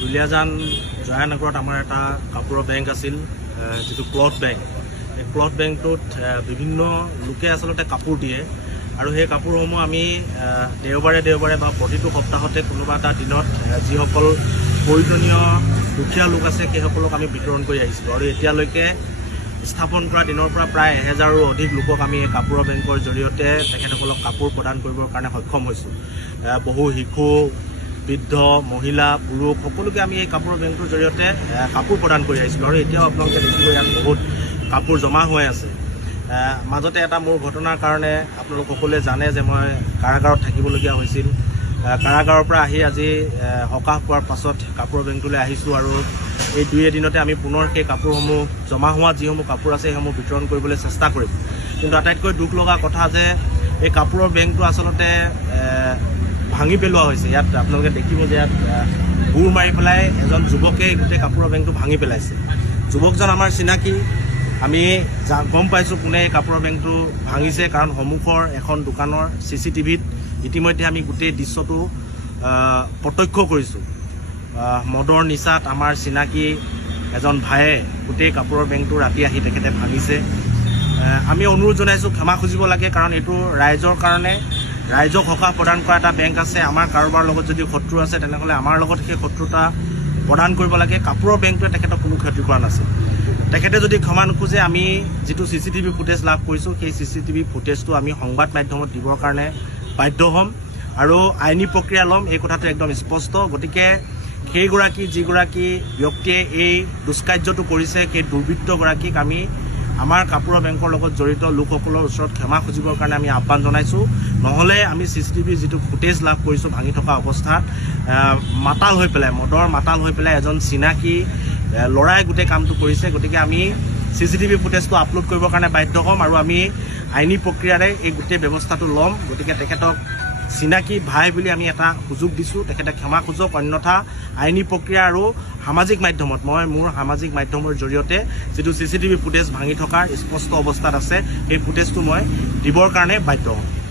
দুলীয়াজান জয়ানগৰত আমাৰ এটা কাপোৰৰ বেংক আছিল, যিটো ক্লথ বেংক। এই ক্লথ বেংকটোত বিভিন্ন লোকে আচলতে কাপোৰ দিয়ে আৰু সেই কাপোৰসমূহ আমি দেওবাৰে বা প্ৰতিটো সপ্তাহতে কোনোবা এটা দিনত যিসকল প্ৰয়োজনীয় দুখীয়া লোক আছে সেইসকলক আমি বিতৰণ কৰি আহিছিলোঁ। আৰু এতিয়ালৈকে স্থাপন কৰা দিনৰ পৰা প্ৰায় 1000ৰো অধিক লোকক আমি এই কাপোৰৰ বেংকৰ জৰিয়তে তেখেতসকলক কাপোৰ প্ৰদান কৰিবৰ কাৰণে সক্ষম হৈছোঁ। বহু শিশু, বৃদ্ধ, মহিলা, পুৰুষ সকলোকে আমি এই কাপোৰৰ বেংকটোৰ জৰিয়তে কাপোৰ প্ৰদান কৰি আহিছিলোঁ। আৰু এতিয়াও আপোনালোকে দেখিব ইয়াত বহুত কাপোৰ জমা হৈ আছে। মাজতে এটা মোৰ ঘটনাৰ কাৰণে আপোনালোক সকলোৱে জানে যে মই কাৰাগাৰত থাকিবলগীয়া হৈছিল। কাৰাগাৰৰ পৰা আহি আজি সকাহ পোৱাৰ পাছত কাপোৰৰ বেংকটোলৈ আহিছোঁ আৰু এই 2 এদিনতে আমি পুনৰ সেই কাপোৰসমূহ জমা হোৱা যিসমূহ কাপোৰ আছে সেইসমূহ বিতৰণ কৰিবলৈ চেষ্টা কৰিম। কিন্তু আটাইতকৈ দুখ লগা কথা যে এই কাপোৰৰ বেংকটো আচলতে ভাঙি পেলোৱা হৈছে। ইয়াত আপোনালোকে দেখিব যে ইয়াত গোৰ মাৰি পেলাই এজন যুৱকে গোটেই কাপোৰৰ বেংকটো ভাঙি পেলাইছে। যুৱকজন আমাৰ চিনাকি, আমি গম পাইছোঁ কোনে এই কাপোৰৰ বেংকটো ভাঙিছে, কাৰণ সন্মুখৰ এখন দোকানৰ CCTVত ইতিমধ্যে আমি গোটেই দৃশ্যটো প্ৰত্যক্ষ কৰিছোঁ। মদৰ নিচাত আমাৰ চিনাকি এজন ভায়ে গোটেই কাপোৰৰ বেংকটো ৰাতি আহি তেখেতে ভাঙিছে। আমি অনুৰোধ জনাইছোঁ ক্ষমা খুজিব লাগে, কাৰণ এইটো ৰাইজৰ কাৰণে, ৰাইজক সকাহ প্ৰদান কৰা এটা বেংক আছে। আমাৰ কাৰোবাৰ লগত যদি শত্ৰু আছে তেনেহ'লে আমাৰ লগত সেই শত্ৰুতা প্ৰদান কৰিব লাগে। কাপোৰৰ বেংকটোৱে তেখেতক কোনো ক্ষতি কৰা নাছিল। তেখেতে যদি ক্ষমা নোখোজে, আমি যিটো CCTV ফুটেজ লাভ কৰিছোঁ সেই CCTV ফুটেজটো আমি সংবাদ মাধ্যমত দিবৰ কাৰণে বাধ্য হ'ম আৰু আইনী প্ৰক্ৰিয়া ল'ম, এই কথাটো একদম স্পষ্ট। গতিকে যিগৰাকী ব্যক্তিয়ে এই দুষ্কাৰ্যটো কৰিছে সেই দুৰ্বৃত্তগৰাকীক আমি আমাৰ কাপোৰৰ বেংকৰ লগত জড়িত লোকসকলৰ ওচৰত ক্ষমা খুজিবৰ কাৰণে আমি আহ্বান জনাইছোঁ। নহ'লে আমি CCTV যিটো ফুটেজ লাভ কৰিছোঁ ভাঙি থকা অৱস্থাত মাতাল হৈ পেলাই, মদৰ মাতাল হৈ পেলাই এজন চিনাকি ল'ৰাই গোটেই কামটো কৰিছে। গতিকে আমি CCTV ফুটেজটো আপলোড কৰিবৰ কাৰণে বাধ্য হ'ম আৰু আমি আইনী প্ৰক্ৰিয়াৰে এই গোটেই ব্যৱস্থাটো ল'ম। গতিকে তেখেতক চিনাকি ভাই বুলি আমি এটা সুযোগ দিছোঁ, তেখেতে ক্ষমা খোজক, অন্যথা আইনী প্ৰক্ৰিয়া আৰু সামাজিক মাধ্যমত মই মোৰ সামাজিক মাধ্যমৰ জৰিয়তে যিটো CCTV ফুটেজ ভাঙি থকাৰ স্পষ্ট অৱস্থাত আছে সেই ফুটেজটো মই দিবৰ কাৰণে বাধ্য হ'ম।